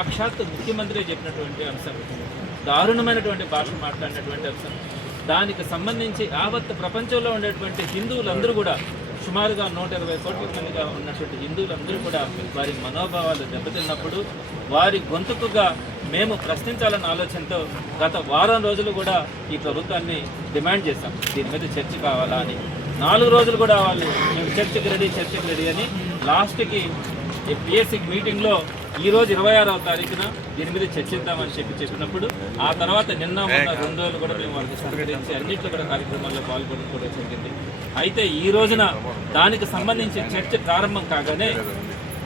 సాక్షాత్ ముఖ్యమంత్రి చెప్పినటువంటి అంశం, దారుణమైనటువంటి భాష మాట్లాడినటువంటి అంశం. దానికి సంబంధించి యావత్ ప్రపంచంలో ఉండేటువంటి హిందువులందరూ కూడా సుమారుగా 120 కోట్ల మందిగా ఉన్నటువంటి హిందువులందరూ కూడా వారి మనోభావాలు దెబ్బతిన్నప్పుడు వారి గొంతుకుగా మేము ప్రశ్నించాలన్న ఆలోచనతో గత వారం రోజులు కూడా ఈ ప్రభుత్వాన్ని డిమాండ్ చేశాం, దీని మీద చర్చ కావాలా అని. 4 రోజులు కూడా వాళ్ళు మేము చర్చకి రెడీ అని లాస్ట్కి పిఎస్సి మీటింగ్లో ఈరోజు 26వ తారీఖున దీని మీద చర్చిద్దామని చెప్పినప్పుడు ఆ తర్వాత నిన్న మొన్న 2 రోజులు కూడా మేము వాళ్ళకి సహకరించి అన్నింటిలో కూడా కార్యక్రమాల్లో పాల్గొనడం కూడా జరిగింది. అయితే ఈ రోజున దానికి సంబంధించి చర్చ ప్రారంభం కాగానే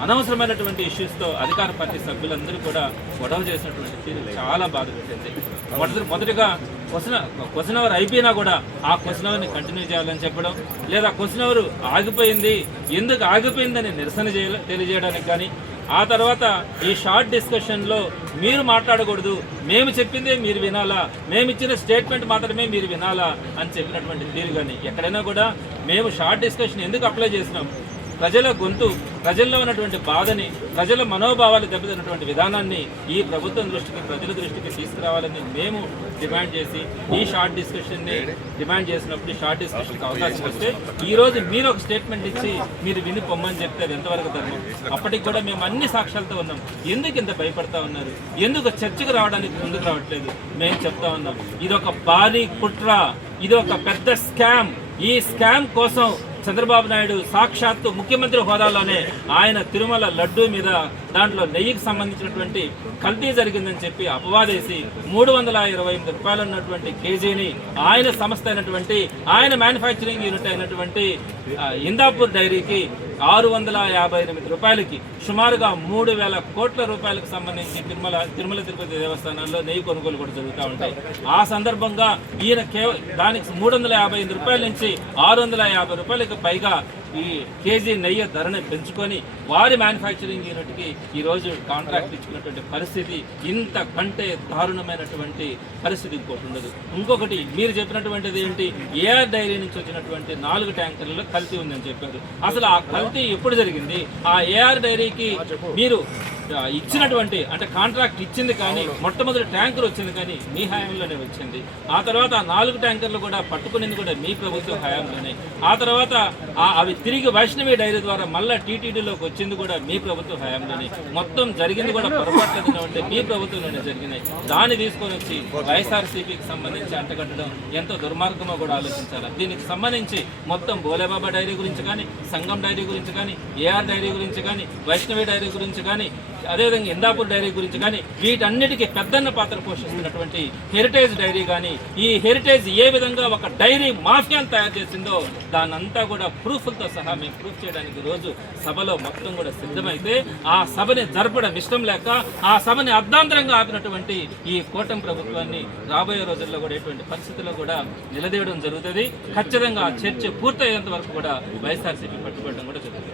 అనవసరమైనటువంటి ఇష్యూస్తో అధికార పార్టీ సభ్యులందరూ కూడా గొడవ చేసినటువంటి తీరు చాలా బాధ పెట్టింది. మొదటిగా క్వశ్చన్ అవర్ అయిపోయినా కూడా ఆ క్వశ్చన్ అవర్ని కంటిన్యూ చేయాలని చెప్పడం, లేదా క్వశ్చన్ అవర్ ఆగిపోయింది ఎందుకు ఆగిపోయిందని నిరసన తెలియజేయడానికి కానీ, ఆ తర్వాత ఈ షార్ట్ డిస్కషన్లో మీరు మాట్లాడకూడదు, మేము చెప్పిందే మీరు వినాలా, మేము ఇచ్చిన స్టేట్మెంట్ మాత్రమే మీరు వినాలా అని చెప్పినటువంటి తీరు కానీ, ఎక్కడైనా కూడా మేము షార్ట్ డిస్కషన్ ఎందుకు అప్లై చేసినాం, ప్రజల గొంతు, ప్రజల్లో ఉన్నటువంటి బాధని, ప్రజల మనోభావాలు దెబ్బతిన్నటువంటి విధానాన్ని ఈ ప్రభుత్వం దృష్టికి, ప్రజల దృష్టికి తీసుకురావాలని మేము డిమాండ్ చేసి ఈ షార్ట్ డిస్కషన్ని డిమాండ్ చేసినప్పుడు షార్ట్ డిస్కషన్కి అవకాశం వస్తే ఈరోజు మీరు ఒక స్టేట్మెంట్ ఇచ్చి మీరు విని పొమ్మని చెప్తే అది ఎంతవరకు ధర్మం? అప్పటికి కూడా మేము అన్ని సాక్ష్యాలతో ఉన్నాం. ఎందుకు ఇంత భయపడతా ఉన్నారు, ఎందుకు చర్చకు రావడానికి ముందుకు రావట్లేదు మేము చెప్తా ఉన్నాం. ఇది ఒక భారీ కుట్ర, ఇది ఒక పెద్ద స్కామ్. ఈ స్కామ్ కోసం చంద్రబాబు నాయుడు సాక్షాత్తు ముఖ్యమంత్రి హోదాలోనే ఆయన తిరుమల లడ్డూ మీద దాంట్లో నెయ్యికి సంబంధించినటువంటి కల్తీ జరిగిందని చెప్పి అపవాదేసి 328 రూపాయలు ఉన్నటువంటి కేజీని ఆయన సంస్థ అయినటువంటి, ఆయన మ్యానుఫ్యాక్చరింగ్ యూనిట్ అయినటువంటి ఇందాపూర్ డైరీకి 658 రూపాయలకి సుమారుగా 3,000 కోట్ల రూపాయలకు సంబంధించి తిరుమల తిరుపతి దేవస్థానాల్లో నెయ్యి కొనుగోలు కూడా జరుగుతూ ఉంటాయి. ఆ సందర్భంగా ఈయన దానికి 358 రూపాయల నుంచి 650 రూపాయలకు పైగా ఈ కేజీ నెయ్యి ధరని పెంచుకొని వారి మ్యానుఫ్యాక్చరింగ్ యూనిట్కి ఈరోజు కాంట్రాక్ట్ ఇచ్చుకున్నటువంటి పరిస్థితి, ఇంతకంటే దారుణమైనటువంటి పరిస్థితి ఇంకోటి ఉండదు. ఇంకొకటి మీరు చెప్పినటువంటిది ఏంటి, ఏఆర్ డైరీ నుంచి వచ్చినటువంటి 4 ట్యాంకర్లలో కల్తీ ఉందని చెప్పారు. అసలు ఆ కల్తీ ఎప్పుడు జరిగింది? ఆ ఏఆర్ డైరీకి మీరు ఇచ్చినటువంటి అంటే కాంట్రాక్ట్ ఇచ్చింది కానీ మొట్టమొదటి ట్యాంకర్ వచ్చింది కానీ మీ హయాంలోనే వచ్చింది. ఆ తర్వాత ఆ 4 ట్యాంకర్లు కూడా పట్టుకునేది కూడా మీ ప్రభుత్వ హయాంలోనే. ఆ తర్వాత అవి తిరిగి వైష్ణవి డైరీ ద్వారా మళ్ళీ టీటీడీలోకి వచ్చింది కూడా మీ ప్రభుత్వ హయాంలోనే. మొత్తం జరిగింది కూడా పొరపాట్లు అంటే మీ ప్రభుత్వంలోనే జరిగినాయి. దాన్ని తీసుకొని వచ్చి వైఎస్ఆర్సీపీకి సంబంధించి అంటగట్టడం ఎంతో దుర్మార్గమో కూడా ఆలోచించాలి. దీనికి సంబంధించి మొత్తం బోలేబాబా డైరీ గురించి కానీ, సంగం డైరీ గురించి కానీ, ఏఆర్ డైరీ గురించి కానీ, వైష్ణవి డైరీ గురించి కానీ, అదేవిధంగా ఇందాపూర్ డైరీ గురించి కానీ, వీటన్నిటికీ పెద్దన్న పాత్ర పోషిస్తున్నటువంటి హెరిటేజ్ డైరీ కానీ, ఈ హెరిటేజ్ ఏ విధంగా ఒక డైరీ మాఫియాను తయారు చేసిందో దానంతా కూడా ప్రూఫ్లతో సహా మేము ప్రూఫ్ చేయడానికి రోజు సభలో మొత్తం కూడా సిద్ధమైతే ఆ సభని జరపడం ఇష్టం లేక ఆ సభని అర్ధాంతరంగా ఆపినటువంటి ఈ కూటమి ప్రభుత్వాన్ని రాబోయే రోజుల్లో కూడా ఎటువంటి పరిస్థితుల్లో కూడా నిలదీయడం జరుగుతుంది. ఖచ్చితంగా చర్చ పూర్తయ్యేంత వరకు కూడా వైఎస్ఆర్సీపీ పట్టుకోవడం కూడా జరుగుతుంది.